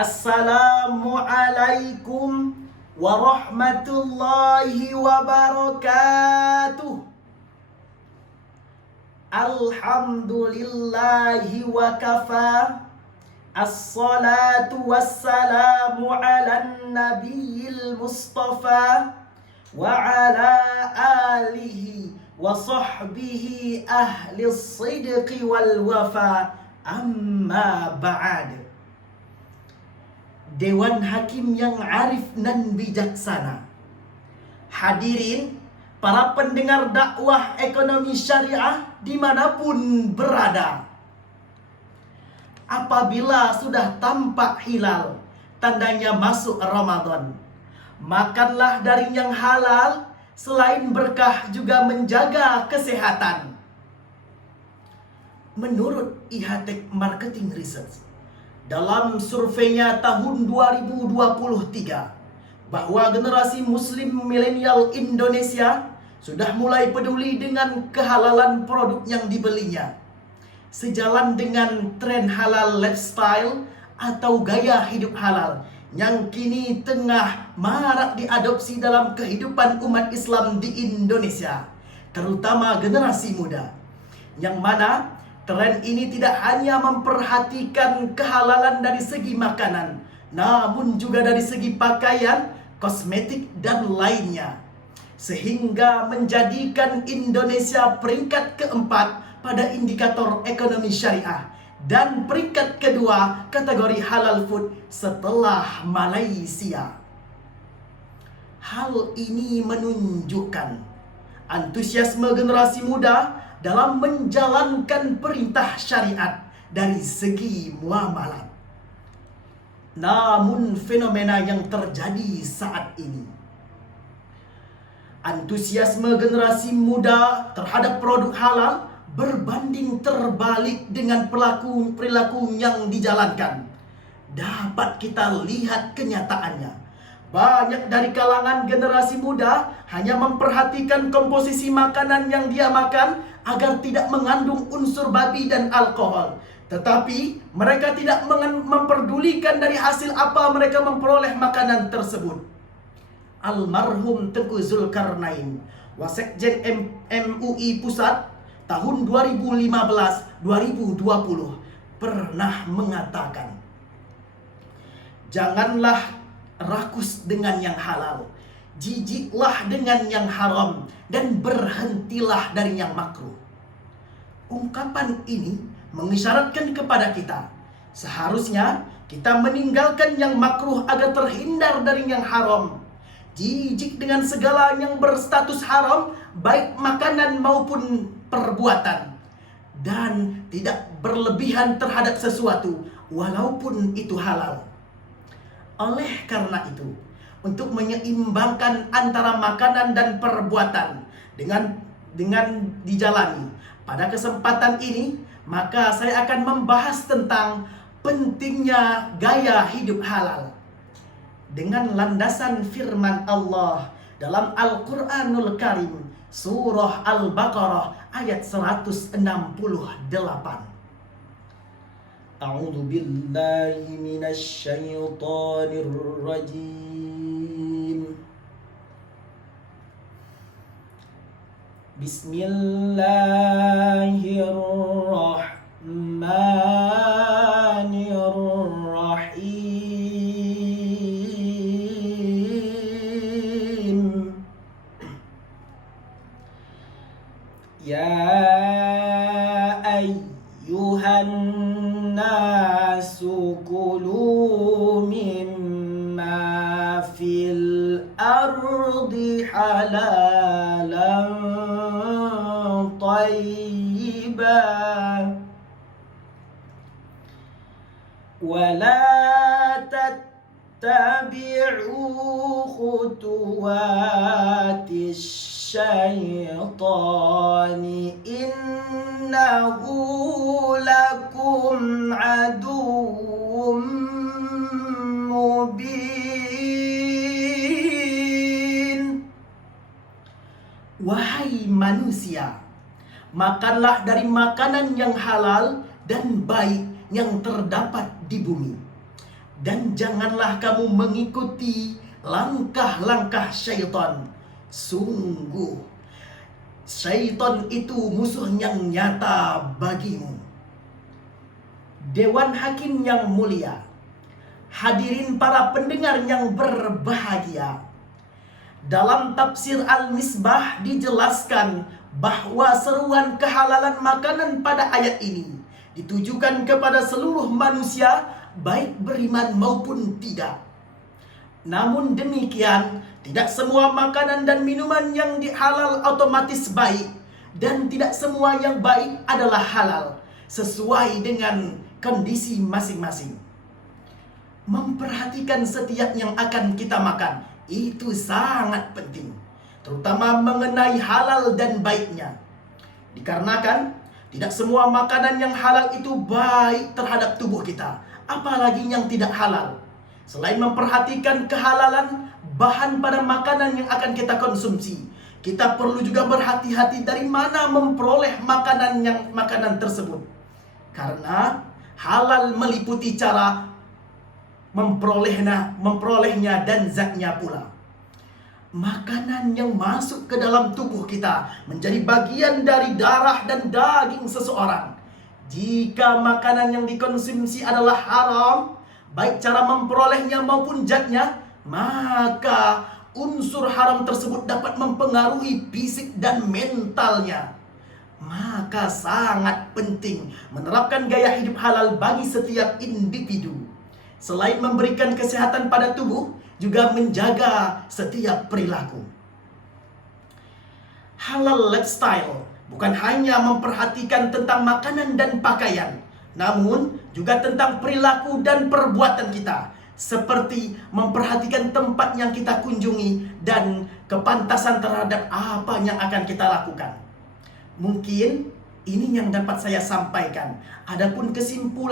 Assalamualaikum warahmatullahi wabarakatuh. Alhamdulillahi wa kafa. Assalatu wassalamu ala nabiyil mustafa wa ala alihi wa sahbihi ahli sidqi wal wafa. Amma ba'd. Dewan Hakim yang arif dan bijaksana, hadirin para pendengar dakwah ekonomi syariah dimanapun berada. Apabila sudah tampak hilal, tandanya masuk Ramadan. Makanlah dari yang halal, selain berkah juga menjaga kesehatan. Menurut IHTEC Marketing Research, dalam surveinya tahun 2023, bahwa generasi muslim milenial Indonesia sudah mulai peduli dengan kehalalan produk yang dibelinya. Sejalan dengan tren halal lifestyle atau gaya hidup halal yang kini tengah marak diadopsi dalam kehidupan umat Islam di Indonesia, terutama generasi muda, yang mana tren ini tidak hanya memperhatikan kehalalan dari segi makanan, namun juga dari segi pakaian, kosmetik, dan lainnya, sehingga menjadikan Indonesia peringkat keempat pada indikator ekonomi syariah dan peringkat kedua kategori halal food setelah Malaysia. Hal ini menunjukkan antusiasme generasi muda dalam menjalankan perintah syariat dari segi muamalat. Namun fenomena yang terjadi saat ini, antusiasme generasi muda terhadap produk halal berbanding terbalik dengan perilaku yang dijalankan. Dapat kita lihat kenyataannya, banyak dari kalangan generasi muda hanya memperhatikan komposisi makanan yang dia makan agar tidak mengandung unsur babi dan alkohol. Tetapi mereka tidak memperdulikan dari hasil apa mereka memperoleh makanan tersebut. Almarhum Tengku Zulkarnain, Wasekjen MUI Pusat tahun 2015-2020 pernah mengatakan, janganlah rakus dengan yang halal, jijiklah dengan yang haram, dan berhentilah dari yang makruh. Ungkapan ini mengisyaratkan kepada kita, seharusnya kita meninggalkan yang makruh agar terhindar dari yang haram. Jijik dengan segala yang berstatus haram, baik makanan maupun perbuatan, dan tidak berlebihan terhadap sesuatu walaupun itu halal. Oleh karena itu, untuk menyeimbangkan antara makanan dan perbuatan dengan dijalani pada kesempatan ini, maka saya akan membahas tentang pentingnya gaya hidup halal dengan landasan firman Allah dalam Al-Quranul Karim, Surah Al-Baqarah ayat 168. A'udzu billahi minasy syaithanir rajim. Bismillahirrahmanirrahim. Ya ayyuhan nasu kulu mimma fil ardi halalan tayyiban wa la tattabi'u khutuwatis syaitani innahu lakum aduwwum mubin. Wahai manusia, makanlah dari makanan yang halal dan baik yang terdapat di bumi. dan janganlah kamu mengikuti langkah-langkah syaitan. Sungguh, syaitan itu musuh yang nyata bagimu. Dewan Hakim yang mulia, hadirin para pendengar yang berbahagia, dalam tafsir Al-Misbah dijelaskan bahwa seruan kehalalan makanan pada ayat ini ditujukan kepada seluruh manusia, baik beriman maupun tidak. Namun demikian, tidak semua makanan dan minuman yang dihalal otomatis baik, dan tidak semua yang baik adalah halal, sesuai dengan kondisi masing-masing. Memperhatikan setiap yang akan kita makan itu sangat penting, terutama mengenai halal dan baiknya. Dikarenakan tidak semua makanan yang halal itu baik terhadap tubuh kita, apalagi yang tidak halal. Selain memperhatikan kehalalan bahan pada makanan yang akan kita konsumsi, kita perlu juga berhati-hati dari mana memperoleh makanan tersebut. Karena halal meliputi cara memperolehnya dan zatnya pula. Makanan yang masuk ke dalam tubuh kita menjadi bagian dari darah dan daging seseorang. Jika makanan yang dikonsumsi adalah haram, baik cara memperolehnya maupun zatnya, maka unsur haram tersebut dapat mempengaruhi fisik dan mentalnya. Maka sangat penting menerapkan gaya hidup halal bagi setiap individu. Selain memberikan kesehatan pada tubuh, juga menjaga setiap perilaku. Halal lifestyle bukan hanya memperhatikan tentang makanan dan pakaian, namun juga tentang perilaku dan perbuatan kita, seperti memperhatikan tempat yang kita kunjungi dan kepantasan terhadap apa yang akan kita lakukan. Mungkin ini yang dapat saya sampaikan. Adapun kesimpulan